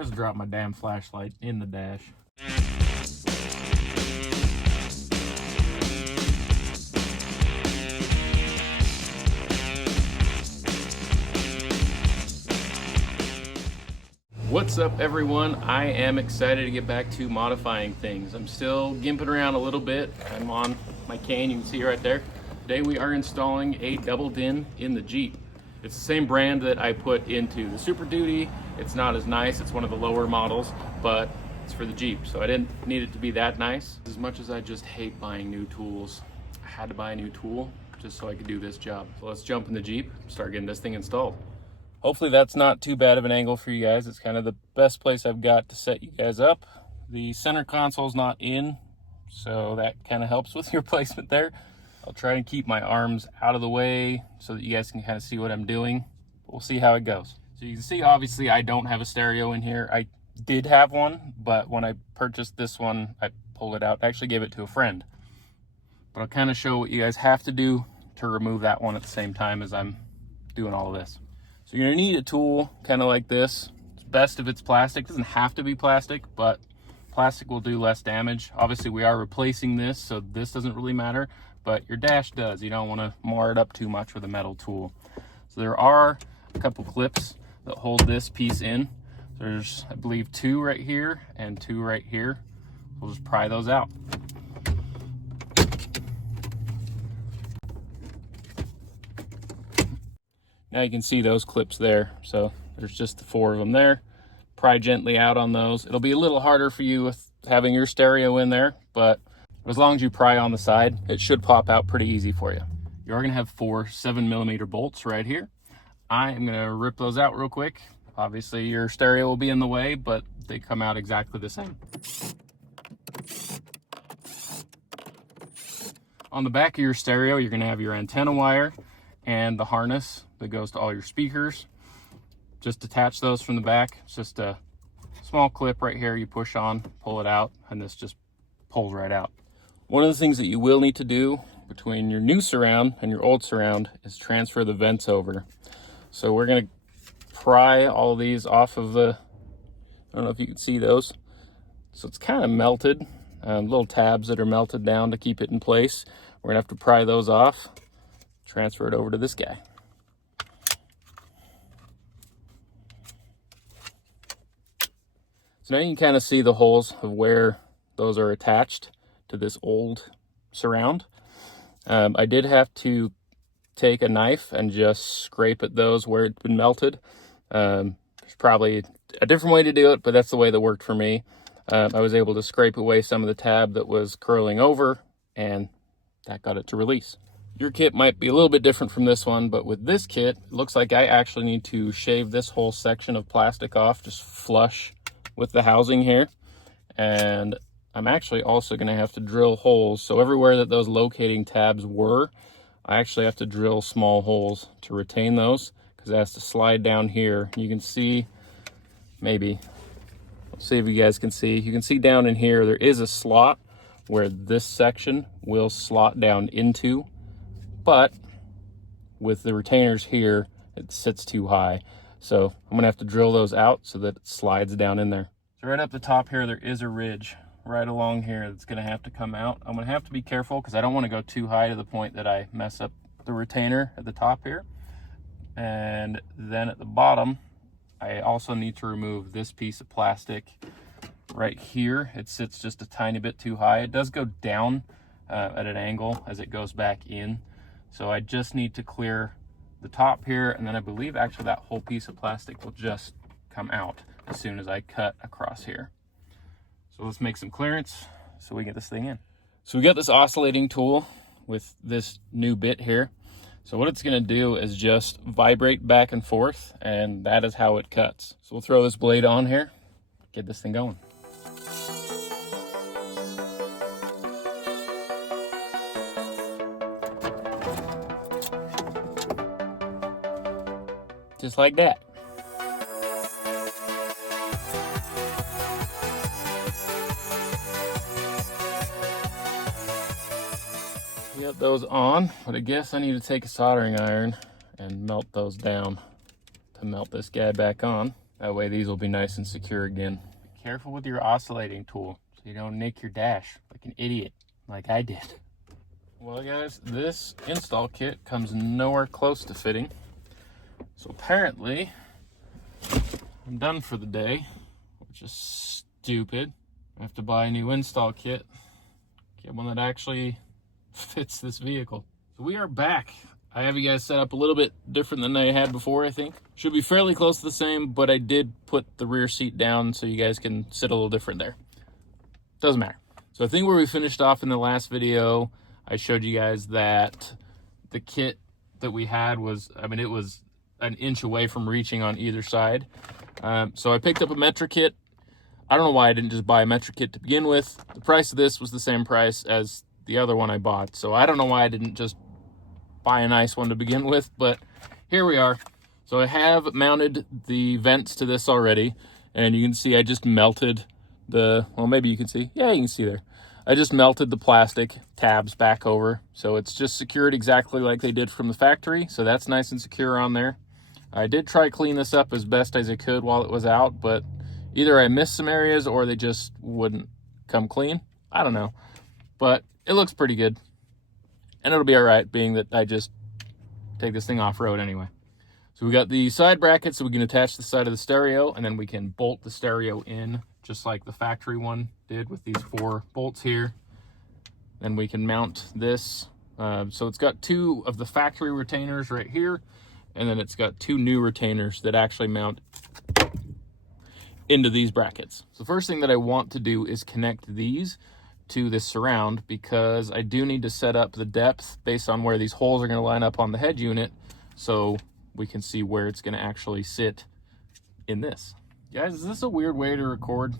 I just dropped my damn flashlight in the dash. What's up, everyone? I am excited to get back to modifying things. I'm still gimping around a little bit. I'm on my cane, you can see right there. Today we are installing a double din in the Jeep. It's the same brand that I put into the Superduty. It's not as nice, it's one of the lower models, but it's for the Jeep, so I didn't need it to be that nice. As much as I just hate buying new tools, I had to buy a new tool just so I could do this job. So let's jump in the Jeep, start getting this thing installed. Hopefully that's not too bad of an angle for you guys. It's kind of the best place I've got to set you guys up. The center console's not in, so that kind of helps with your placement there. I'll try and keep my arms out of the way so that you guys can kind of see what I'm doing. We'll see how it goes. So you can see, obviously, I don't have a stereo in here. I did have one, but when I purchased this one, I pulled it out. I actually gave it to a friend. But I'll kind of show what you guys have to do to remove that one at the same time as I'm doing all of this. So you're gonna need a tool kind of like this. It's best if it's plastic. It doesn't have to be plastic, but plastic will do less damage. Obviously we are replacing this, so this doesn't really matter, but your dash does. You don't wanna mar it up too much with a metal tool. So there are a couple clips that hold this piece in. There's, I believe, 2 right here and 2 right here. We'll just pry those out. Now you can see those clips there. So there's just the 4 of them there. Pry gently out on those. It'll be a little harder for you with having your stereo in there, but as long as you pry on the side, it should pop out pretty easy for you. You're gonna have 4 7mm bolts right here. I am gonna rip those out real quick. Obviously your stereo will be in the way, but they come out exactly the same. On the back of your stereo, you're gonna have your antenna wire and the harness that goes to all your speakers. Just detach those from the back. It's just a small clip right here. You push on, pull it out, and this just pulls right out. One of the things that you will need to do between your new surround and your old surround is transfer the vents over. So we're gonna pry all these off of the, I don't know if you can see those. So it's kind of melted, little tabs that are melted down to keep it in place. We're gonna have to pry those off, transfer it over to this guy. So now you can kind of see the holes of where those are attached to this old surround. I did have to take a knife and just scrape at those where it's been melted. There's probably a different way to do it, but that's the way that worked for me. I was able to scrape away some of the tab that was curling over, and that got it to release. Your kit might be a little bit different from this one, but with this kit, it looks like I actually need to shave this whole section of plastic off, just flush with the housing here. And I'm actually also gonna have to drill holes. So everywhere that those locating tabs were, I actually have to drill small holes to retain those, because it has to slide down here. You can see, maybe, let's see if you guys can see. You can see down in here, there is a slot where this section will slot down into, but with the retainers here, it sits too high. So I'm gonna have to drill those out so that it slides down in there. So right up the top here, there is a ridge right along here that's gonna have to come out. I'm gonna have to be careful because I don't wanna go too high to the point that I mess up the retainer at the top here. And then at the bottom, I also need to remove this piece of plastic right here. It sits just a tiny bit too high. It does go down at an angle as it goes back in. So I just need to clear the top here, and then I believe actually that whole piece of plastic will just come out as soon as I cut across here. So let's make some clearance so we get this thing in. So we got this oscillating tool with this new bit here. So what it's gonna do is just vibrate back and forth, and that is how it cuts. So we'll throw this blade on here, get this thing going. Just like that. We got those on, but I guess I need to take a soldering iron and melt those down to melt this guy back on. That way these will be nice and secure again. Be careful with your oscillating tool so you don't nick your dash like an idiot, like I did. Well guys, this install kit comes nowhere close to fitting. So apparently, I'm done for the day, which is stupid. I have to buy a new install kit. Get one that actually fits this vehicle. So we are back. I have you guys set up a little bit different than I had before, I think. Should be fairly close to the same, but I did put the rear seat down so you guys can sit a little different there. Doesn't matter. So I think where we finished off in the last video, I showed you guys that the kit that we had was, I mean, it was an inch away from reaching on either side. So I picked up a metric kit. I don't know why I didn't just buy a metric kit to begin with. The price of this was the same price as the other one I bought. So I don't know why I didn't just buy a nice one to begin with, but here we are. So I have mounted the vents to this already, and you can see I just melted the, well, maybe you can see. Yeah, you can see there. I just melted the plastic tabs back over. So it's just secured exactly like they did from the factory. So that's nice and secure on there. I did try to clean this up as best as I could while it was out, but either I missed some areas or they just wouldn't come clean. I don't know, but it looks pretty good. And it'll be all right, being that I just take this thing off-road anyway. So we got the side brackets, so we can attach the side of the stereo, and then we can bolt the stereo in, just like the factory one did with these 4 bolts here. Then we can mount this. So it's got 2 of the factory retainers right here, and then it's got 2 new retainers that actually mount into these brackets. So the first thing that I want to do is connect these to this surround, because I do need to set up the depth based on where these holes are going to line up on the head unit, so we can see where it's going to actually sit in this. Guys, is this a weird way to record?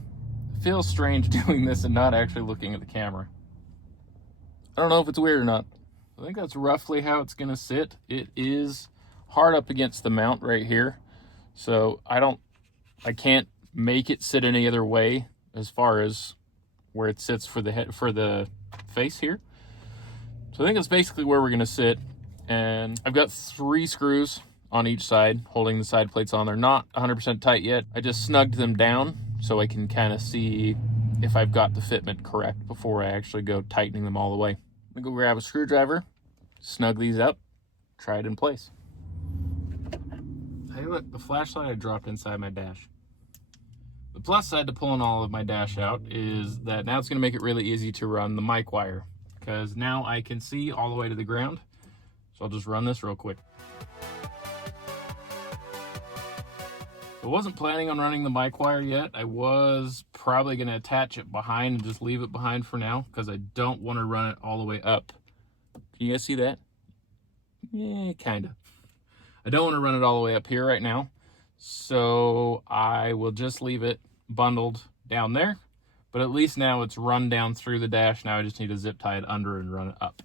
It feels strange doing this and not actually looking at the camera. I don't know if it's weird or not. I think that's roughly how it's going to sit. It is hard up against the mount right here, so I can't make it sit any other way as far as where it sits for the head, for the face here. So I think that's basically where we're going to sit. And I've got 3 screws on each side holding the side plates on. They're not 100% tight yet. I just snugged them down so I can kind of see if I've got the fitment correct before I actually go tightening them all the way. I'm gonna go grab a screwdriver, snug these up, try it in place. Hey look, the flashlight I dropped inside my dash. The plus side to pulling all of my dash out is that now it's going to make it really easy to run the mic wire, because now I can see all the way to the ground. So I'll just run this real quick. I wasn't planning on running the mic wire yet. I was probably going to attach it behind and just leave it behind for now, because I don't want to run it all the way up. Can you guys see that? Yeah, kind of. I don't want to run it all the way up here right now. So I will just leave it bundled down there, but at least now it's run down through the dash. Now I just need to zip tie it under and run it up.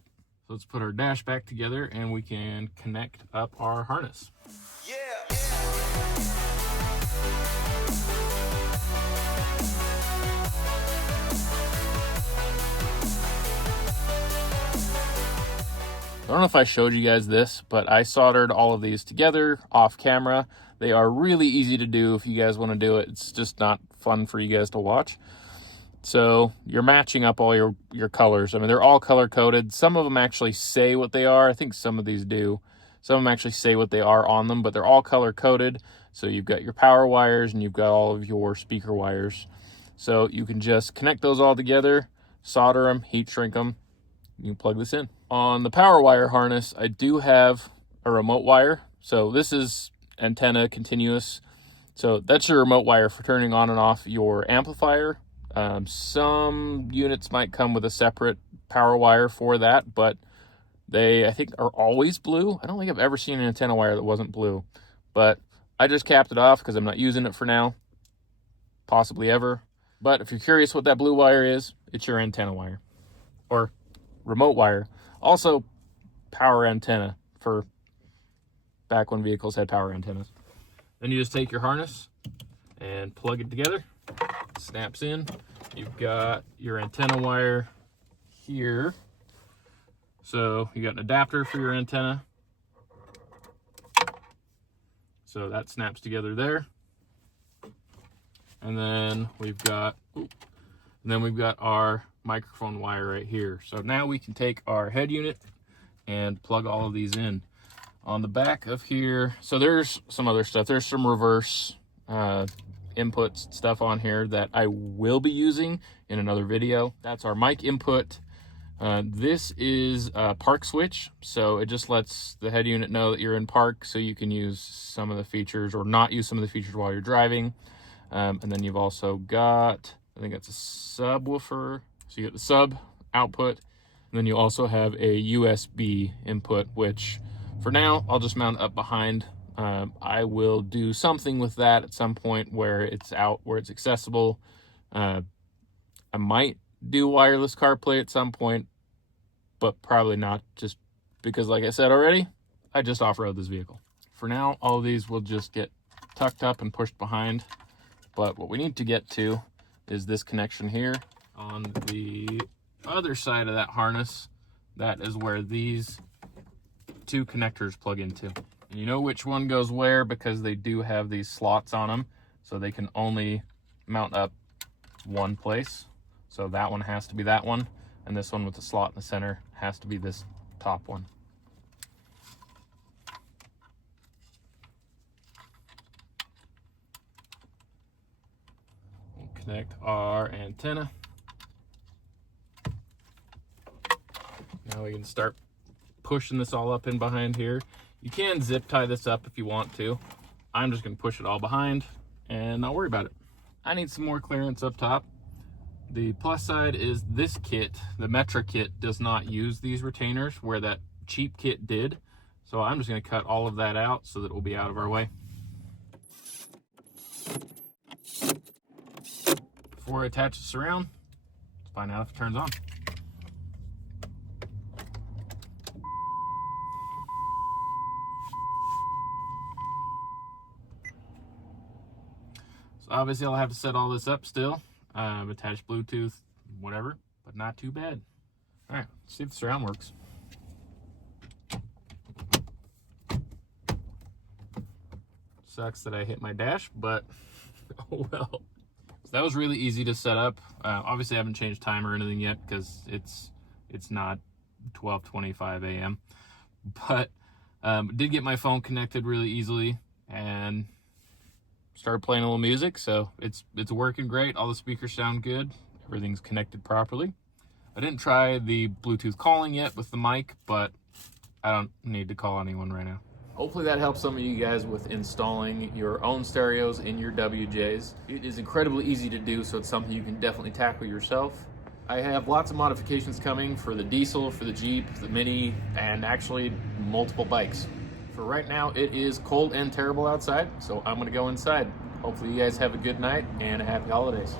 So let's put our dash back together and we can connect up our harness. Yeah. I don't know if I showed you guys this, but I soldered all of these together off camera. They are really easy to do if you guys want to do it. It's just not fun for you guys to watch. So you're matching up all your colors. I mean, they're all color coded. Some of them actually say what they are. I think some of these do. Some of them actually say what they are on them, but they're all color coded. So you've got your power wires and you've got all of your speaker wires. So you can just connect those all together, solder them, heat shrink them. You can plug this in. On the power wire harness, I do have a remote wire. So this is antenna continuous. So that's your remote wire for turning on and off your amplifier. Some units might come with a separate power wire for that, but they, I think, are always blue. I don't think I've ever seen an antenna wire that wasn't blue, but I just capped it off because I'm not using it for now, possibly ever. But if you're curious what that blue wire is, it's your antenna wire or remote wire. Also power antenna for back when vehicles had power antennas. Then you just take your harness and plug it together. It snaps in. You've got your antenna wire here. So you got an adapter for your antenna. So that snaps together there. And then we've got, our microphone wire right here. So now we can take our head unit and plug all of these in. On the back of here, so there's some other stuff. There's some reverse inputs stuff on here that I will be using in another video. That's our mic input. This is a park switch, so it just lets the head unit know that you're in park, so you can use some of the features or not use some of the features while you're driving. And then you've also got, I think that's a subwoofer, so you get the sub output, and then you also have a USB input, which for now I'll just mount up behind. I will do something with that at some point where it's out, where it's accessible. I might do wireless CarPlay at some point, but probably not, just because, like I said already, I just off-road this vehicle. For now, all of these will just get tucked up and pushed behind, but what we need to get to is this connection here. On the other side of that harness, that is where these two connectors plug into. And you know which one goes where because they do have these slots on them, so they can only mount up one place. So that one has to be that one, and this one with the slot in the center has to be this top one. We'll connect our antenna. Now we can start pushing this all up in behind here. You can zip tie this up if you want to. I'm just gonna push it all behind and not worry about it. I need some more clearance up top. The plus side is this kit, the Metra kit, does not use these retainers where that cheap kit did. So I'm just gonna cut all of that out so that it will be out of our way. Before I attach the surround, let's find out if it turns on. So obviously I'll have to set all this up still, attach Bluetooth, whatever, but not too bad. All right, let's see if the surround works. Sucks that I hit my dash, but oh well. So that was really easy to set up. Obviously I haven't changed time or anything yet because it's not 12:25 a.m. But did get my phone connected really easily and started playing a little music, so it's working great. All the speakers sound good. Everything's connected properly. I didn't try the Bluetooth calling yet with the mic, but I don't need to call anyone right now. Hopefully that helps some of you guys with installing your own stereos in your WJs. It is incredibly easy to do, so it's something you can definitely tackle yourself. I have lots of modifications coming for the diesel, for the Jeep, the Mini, and actually multiple bikes. For right now, it is cold and terrible outside, so I'm gonna go inside. Hopefully you guys have a good night and happy holidays.